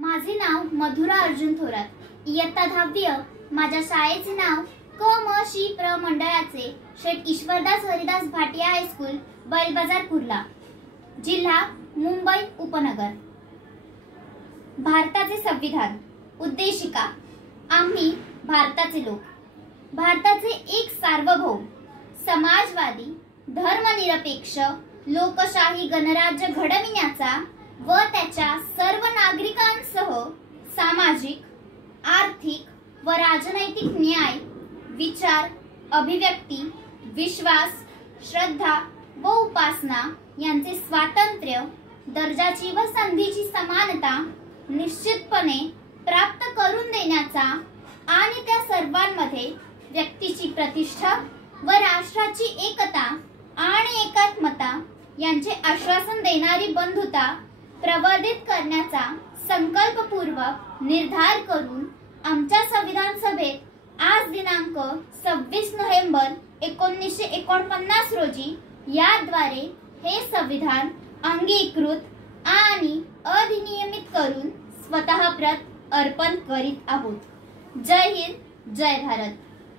माझे नाव मधुरा अर्जुन थोरात. इयत्ता 10वी. माझ्या शाळेचे नाव क म शी प्र मंडळाचे शेठ ईश्वरदास हरिदास भाटिया हायस्कूल बैलबाजार कुर्ला, जिल्हा मुंबई उपनगर. भारताचे संविधान. उद्देशिका. आम्ही भारताचे लोक, भारताचे एक सार्वभौम, समाजवादी, धर्मनिरपेक्ष, लोकशाही गणराज्य घडविण्याचा व त्याच्या सर्व नागरिकांसह सामाजिक, आर्थिक व राजनैतिक न्याय, विचार, अभिव्यक्ती, विश्वास, श्रद्धा व उपासना यांचे स्वातंत्र्य, दर्जाची व संधीची समानता निश्चितपणे प्राप्त करून देण्याचा आणि त्या सर्वांमध्ये व्यक्तीची प्रतिष्ठा व राष्ट्राची एकता आणि एकात्मता यांचे आश्वासन देणारी बंधुता प्रवर्धित करण्याचा संकल्पपूर्वक निर्धार करून आमच्या संविधान सभेत आज दिनांक 26 नोव्हेंबर 1949 रोजी याद्वारे हे संविधान अंगीकृत आणि अधिनियमित करून स्वतःप्रत अर्पण करीत आहोत. जय हिंद, जय भारत.